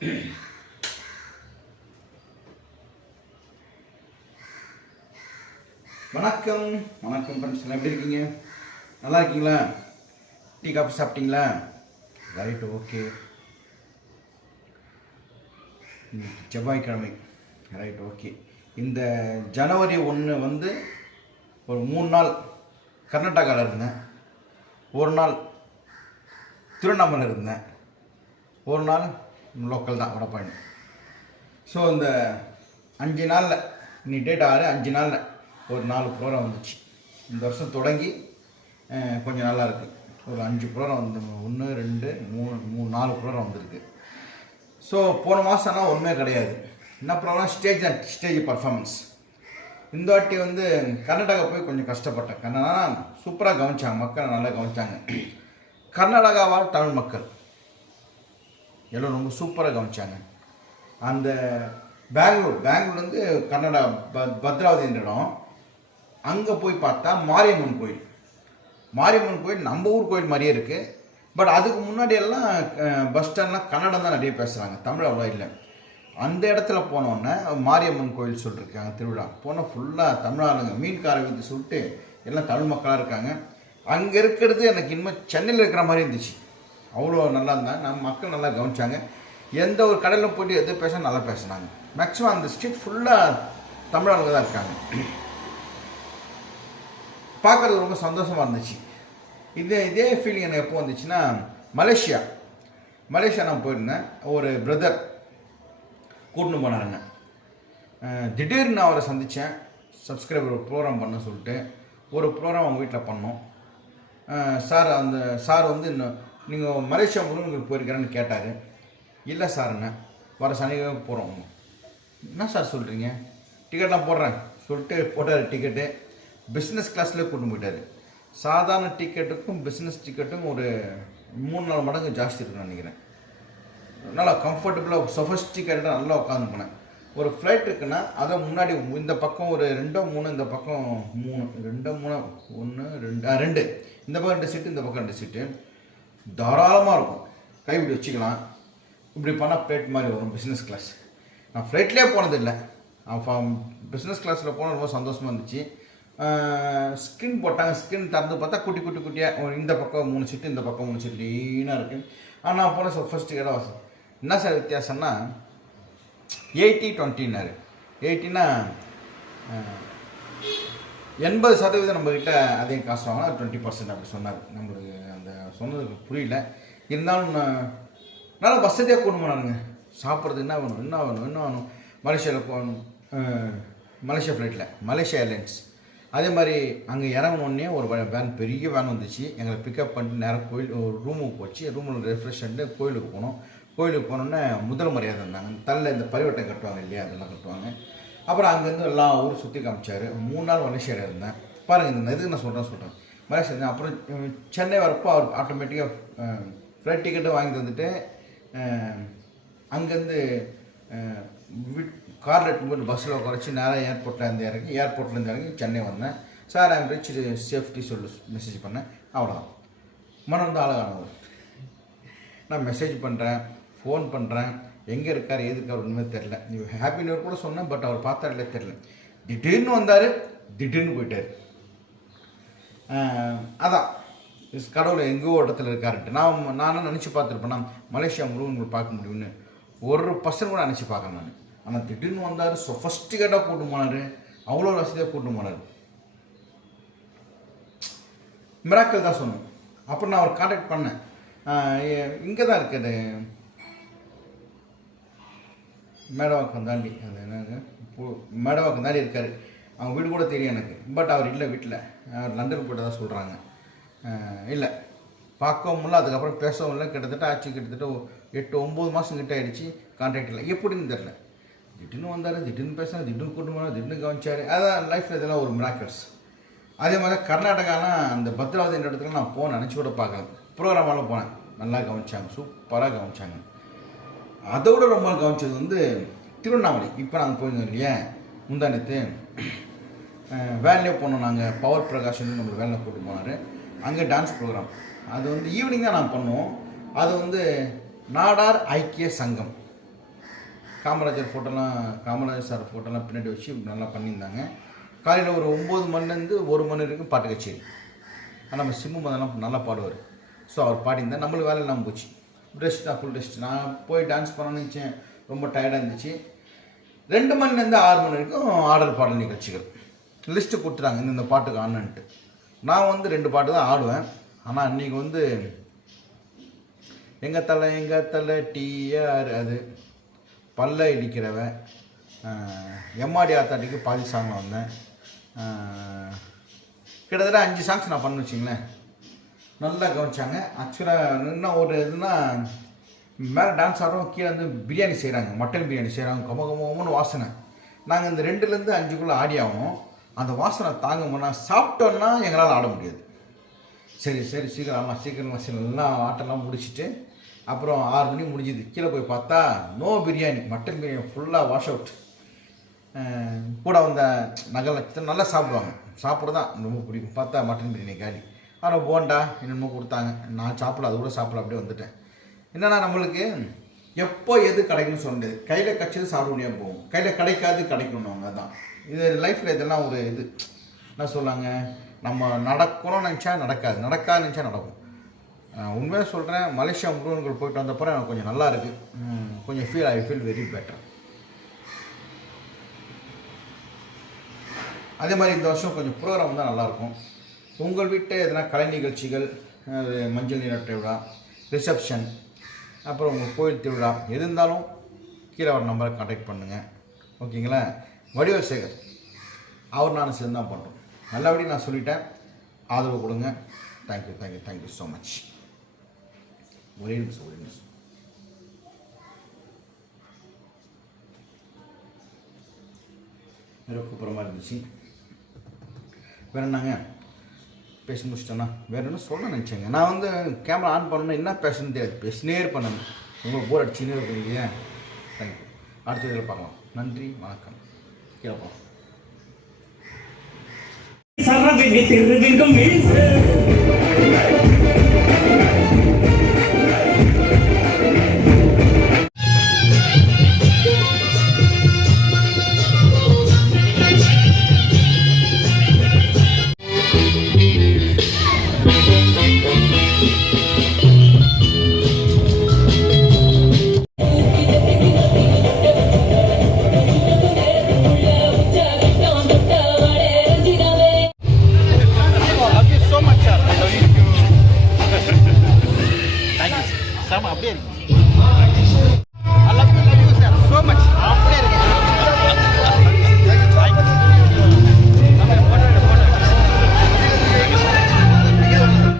வணக்கம் வணக்கம் ஃப்ரெண்ட்ஸ், எப்படி இருக்கீங்க? நல்லா இருக்கீங்களா? டீ காஃபி சாப்பிட்டீங்களா? Right, okay. செவ்வாய்க்கிழமை, ரைட், ஓகே. இந்த ஜனவரி 1 வந்து ஒரு 3 நாள் கர்நாடகாவில் இருந்தேன், ஒரு நாள் திருவண்ணாமலை இருந்தேன், ஒரு நாள் லோக்கல் தான் வடபழனி. ஸோ இந்த 5 நாளில், இன்னைக்கு டேட் 6, 5 நாளில் ஒரு 4 ப்ரோக்ராம் வந்துச்சு. இந்த வருஷம் தொடங்கி கொஞ்சம் நல்லா இருக்குது. ஒரு 5 ப்ரோக்ராம் வந்து 1 2 3 4 ப்ரோக்ராம் வந்திருக்கு. ஸோ போன மாதம்னா ஒன்றுமே கிடையாது. என்ன ப்ரோக்ராம்? Stage performance. இந்த வாட்டி வந்து கர்நாடகா போய் கொஞ்சம் கஷ்டப்பட்டேன். கர்நாடகா சூப்பராக கவனிச்சாங்க, மக்கள் நல்லா கவனிச்சாங்க. கர்நாடகாவால் தமிழ் மக்கள் எல்லாம் ரொம்ப சூப்பராக கவனிச்சாங்க. அந்த பெங்களூர்லேருந்து கர்நாடகா பத்ராவதின்ற இடம், அங்கே போய் பார்த்தா மாரியம்மன் கோயில் நம்ம ஊர் கோயில் மாதிரியே இருக்குது. பட் அதுக்கு முன்னாடி எல்லாம் பஸ் ஸ்டாண்ட்லாம் கன்னடம் தான் நிறைய பேசுகிறாங்க, தமிழ் அவ்வளோ இல்லை. அந்த இடத்துல போனோடனே மாரியம்மன் கோயில் சொல்லியிருக்காங்க, திருவிழா போனால் ஃபுல்லாக தமிழ் ஆளுங்க, மீன்கார வீட்டு சொல்லிட்டு எல்லாம் தமிழ் மக்களாக இருக்காங்க. அங்கே இருக்கிறது எனக்கு இன்னும் சென்னையில் இருக்கிற மாதிரி இருந்துச்சு. அவ்வளோ நல்லா இருந்தாங்க, நம்ம மக்கள் நல்லா கவனிச்சாங்க. எந்த ஒரு கடையில் போய்ட்டு எது பேச நல்லா பேசுனாங்க. மேக்ஸிமம் அந்த ஸ்ட்ரீட் ஃபுல்லாக தமிழ் ஆளுங்க தான் இருக்காங்க. பார்க்குறது ரொம்ப சந்தோஷமாக இருந்துச்சு. இதே ஃபீலிங் எனக்கு எப்போ வந்துச்சுன்னா, மலேசியா நான் போயிருந்தேன். ஒரு பிரதர் கூட்டின்னு போனாருங்க. திடீர்னு அவரை சந்தித்தேன். சப்ஸ்கிரைபர் ப்ரோக்ராம் பண்ண சொல்லிட்டு ஒரு ப்ரோக்ராம் அவங்க வீட்டில் பண்ணோம். சார் வந்து இன்னும் நீங்கள் மலேசியா முருகனுக்கு போயிருக்கிறேன்னு கேட்டார். இல்லை சார்ண்ணே, வர சனிக்கிழமை போகிறோம். என்ன சார் சொல்கிறீங்க? டிக்கெட்லாம் போடுறேன் சொல்லிட்டு போட்டார். டிக்கெட்டு பிஸ்னஸ் கிளாஸ்லேயே கூட்டின்னு போயிட்டார். சாதாரண டிக்கெட்டுக்கும் பிஸ்னஸ் டிக்கெட்டும் ஒரு 3-4 மடங்கு ஜாஸ்தி இருக்குன்னு நினைக்கிறேன். நல்லா கம்ஃபர்டபுளாக சொஃபஸ்டிகேட்டடாக நல்லா உட்காந்து போனேன். ஒரு ஃப்ளைட் இருக்குன்னா அதை முன்னாடி இந்த பக்கம் ஒரு 2-3, இந்த பக்கம் 3, 2-3 1 2 இந்த பக்கம் 2 சீட்டு, இந்த பக்கம் 2 சீட்டு தாராளமாக இருக்கும். கைவிட்டு வச்சுக்கலாம். இப்படி பண்ணால் ஃப்ளைட் மாதிரி வரும் பிஸ்னஸ் கிளாஸ். நான் ஃப்ளைட்லேயே போனதில்லை, பிஸ்னஸ் கிளாஸில் போனால் ரொம்ப சந்தோஷமாக இருந்துச்சு. ஸ்கின் போட்டாங்க. ஸ்கின் திறந்து பார்த்தா குட்டியாக இந்த பக்கம் 3 சீட்டு, இந்த பக்கம் 3 சீட்டு லீனாக இருக்குது. ஆனால் நான் போன ஃபஸ்ட்டு கேட்டால் வாசம் என்ன சார் வித்தியாசம்னா 80-20ன்னாரு. 80னா 80% நம்மக்கிட்ட அதே காசு வாங்கினா 20% அப்படி சொன்னார். நம்மளுக்கு அந்த சொன்னதுக்கு புரியல. இருந்தாலும் நல்லா வசதியாக கொண்டு போனாருங்க. சாப்பிட்றது என்ன வேணும் மலேசியாவில் போகணும். மலேசியா ஃப்ளைட்டில் மலேசியா ஏர்லைன்ஸ். அதே மாதிரி அங்கே இறங்கினோடனே ஒரு வேன், பெரிய வேன் வந்துச்சு. எங்களை பிக்கப் பண்ணிட்டு நேரம் கோயில் ஒரு ரூமுக்கு போச்சு. ரூமில் ரெஃப்ரெஷ் பண்ணிட்டு கோயிலுக்கு போனோம். கோயிலுக்கு போனோன்னே முதல் மரியாதை இருந்தாங்க. தலையில் இந்த பரிவட்டம் கட்டுவாங்க இல்லையா, அதெல்லாம் கட்டுவாங்க. அப்புறம் அங்கேருந்து எல்லாம் ஊர் சுற்றி காமிச்சார். 3 நாள் மலேசியாவில் இருந்தேன். பாருங்கள், இந்த இதுக்கு நான் சொல்கிறேன் மலேசியா இருந்தேன். அப்புறம் சென்னை வரப்போ அவர் ஆட்டோமேட்டிக்காக ஃப்ளைட் டிக்கெட்டு வாங்கி தந்துட்டு அங்கேருந்து காரில் எடுத்துன்னு பஸ்ஸில் குறைச்சி நேராக ஏர்போர்ட்லேருந்து இறங்கி சென்னை வந்தேன். சார் ஐம் ரிச் சேஃப்டி சொல்லி மெசேஜ் பண்ணேன். அவ்வளோதான். மனம் வந்து அழகானவர். நான் மெசேஜ் பண்ணுறேன், ஃபோன் பண்ணுறேன், எங்கே இருக்கார் ஏது இருக்கார் ஒன்றுமே தெரில. ஹாப்பி நியூ இயர் கூட சொன்னேன், பட் அவர் பார்த்தாலே தெரில. திடீர்னு வந்தார், திடீர்னு போயிட்டார். அதான் கடவுள் எங்கோ இடத்துல இருக்காருன்ட்டு நானும் நினச்சி பார்த்துருப்பேன். நான் மலேசியா முழுவதும் பார்க்க முடியும்னு 1% கூட நினச்சி பார்க்கறேன் நான். ஆனால் திடீர்னு வந்தார், சொஃபஸ்டிகேட்டாக கூட்டு போனார், அவ்வளோ வசதியாக கூட்டு போனார். மிராக்கள் தான் சொன்னேன். அப்புறம் நான் அவர் கான்டாக்ட் பண்ணேன். இங்கே தான் இருக்குது, மேடவாக்கம் தாண்டி, அது என்னங்க மேடவாக்கம் தாண்டி இருக்கார். அவங்க வீடு கூட தெரியும் எனக்கு. பட் அவர் இல்லை, வீட்டில் அவர் லண்டன் போய்ட்டு தான் சொல்கிறாங்க. இல்லை, பார்க்கவும் இல்லை, அதுக்கப்புறம் பேசவும் இல்லை. கிட்டத்தட்ட 8-9 மாதம் கிட்ட ஆகிடுச்சு. கான்டாக்ட் இல்லை. எப்படின்னு தெரில. திடீர்னு வந்தார், திடீர்னு பேசினார், திடீர்னு கூட்டு போனார், திடீர்னு கவனிச்சார். அதான் லைஃப்பில் இதெல்லாம் ஒரு மிராக்கிள்ஸ். அதே மாதிரி கர்நாடகாலாம் அந்த பத்ராவதி என்ற இடத்துல நான் போனேன், நினச்சி கூட பார்க்கல. ப்ரோக்ராமால் போனேன், நல்லா கவனிச்சாங்க, சூப்பராக கவனிச்சாங்க. அதை விட ரொம்ப கவனிச்சது வந்து திருவண்ணாமலை. இப்போ நாங்கள் போயிருந்தோம் இல்லையா, முந்தானத்து வேன்லேயே போனோம். நாங்கள் பவர் பிரகாஷன் நம்மளுக்கு வேனில் கூட்டு போனார். அங்கே டான்ஸ் ப்ரோக்ராம். அது வந்து ஈவினிங் தான் நான் பண்ணுவோம். அது வந்து நாடார் ஐக்கிய சங்கம் காமராஜர் சார் ஃபோட்டோலாம் பின்னாடி வச்சு நல்லா பண்ணியிருந்தாங்க. காலையில் ஒரு 9 மணிலேருந்து 1 மணி வரைக்கும் பாட்டு கச்சேரி. நம்ம சிம்மு மதெல்லாம் நல்லா பாடுவார். ஸோ அவர் பாடியிருந்தார். நம்மளுக்கு வேலை இல்லாமல் போச்சு. ரெஸ்ட் தான், ஃபுல் ரெஸ்ட். நான் போய் டான்ஸ் பண்ணணும்னு நினச்சேன், ரொம்ப டயர்டாக இருந்துச்சு. 2 மணிலேருந்து 6 மணி வரைக்கும் ஆடல் பாடல் நிகழ்ச்சிகள் லிஸ்ட்டு கொடுத்துட்டாங்க, இந்த பாட்டுக்கு ஆனன்ட்டு. நான் வந்து 2 பாட்டு தான் ஆடுவேன். ஆனால் அன்றைக்கி வந்து எங்கள் தலை டிஆர், அது பல்ல இடிக்கிறவன், எம்மாடி ஆத்தாட்டிக்கு பாதி சாங் வந்தேன். கிட்டத்தட்ட 5 சாங்ஸ் நான் பண்ண வச்சிங்களேன். நல்லா கவனிச்சாங்க. ஆக்சுவலாக இன்னும் ஒரு இதுனா மேலே டான்ஸ் ஆடுறோம், கீழே வந்து பிரியாணி செய்கிறாங்க, மட்டன் பிரியாணி செய்கிறாங்க, கமகமன்னு வாசனை. நாங்கள் இந்த 2லேருந்து 5க்குள்ளே ஆடி ஆகணும். அந்த வாசனை தாங்க முடியா, சாப்பிட்டோன்னா எங்களால் ஆட முடியாது. சரி சீக்கிரம் எல்லாம் ஆட்டெல்லாம் முடிச்சுட்டு அப்புறம் 6 மணி முடிஞ்சுது. கீழே போய் பார்த்தா நோ பிரியாணி, மட்டன் பிரியாணி ஃபுல்லாக வாஷ் அவுட். கூட வந்த நகை நட்சத்திரம் நல்லா சாப்பிடுவாங்க, சாப்பிட தான் ரொம்ப பிடிக்கும். பார்த்தா மட்டன் பிரியாணி காலி. ஆனால் போண்டா என்னென்னமோ கொடுத்தாங்க, நான் சாப்பிட, அது கூட சாப்பிட அப்படியே வந்துட்டேன். என்னென்னா நம்மளுக்கு எப்போ எது கிடைக்குன்னு சொல்ல முடியாது. கையில் கச்சது சாப்பிட முடியாமல் போகும், கையில் கிடைக்காது கிடைக்கணும். அதுதான் இது லைஃப்பில். இதெல்லாம் ஒரு இது என்ன சொல்லாங்க, நம்ம நடக்கணும்னு நினச்சா நடக்காது, நடக்காது நினச்சா நடக்கும். உண்மையாக சொல்கிறேன், மலேசியா முருகன்கள் போயிட்டு வந்தப்பறம் எனக்கு கொஞ்சம் நல்லா இருக்குது. கொஞ்சம் ஐ ஃபீல் வெரி பெட்டர். அதே மாதிரி இந்த வருஷம் கொஞ்சம் ப்ரோக்ராம் தான் நல்லாயிருக்கும். உங்கள் வீட்டு எதனா கலை நிகழ்ச்சிகள், மஞ்சள் நீராட்டு விழா, ரிசப்ஷன், அப்புறம் உங்கள் கோயில் திருவிழா எது இருந்தாலும் கீழே ஒரு நம்பரை கான்டாக்ட் பண்ணுங்கள். ஓகேங்களா? வடிவேல் சேகர் அவர் நானும் சேர்ந்து தான் பண்ணுறோம். நல்லபடி நான் சொல்லிட்டேன், ஆதரவு கொடுங்க. Thank you so much. ஒரே நிமிஷம் வேறு கூப்பிட்ற இருந்துச்சு. வேறு என்னங்க பேசி முடிச்சிட்டேன்னா வேறு என்ன சொல்ல நினச்சேங்க. நான் வந்து கேமரா ஆன் பண்ணணும், என்ன பேசணும்னு தெரியாது, பேசினே இருப்பேன். உங்களுக்கு போர் அடிச்சுன்னே இருக்கும் இல்லையா? தேங்க்யூ. அடுத்த இதில் பார்க்கலாம். நன்றி, வணக்கம். கேட்போம். Sama, bien.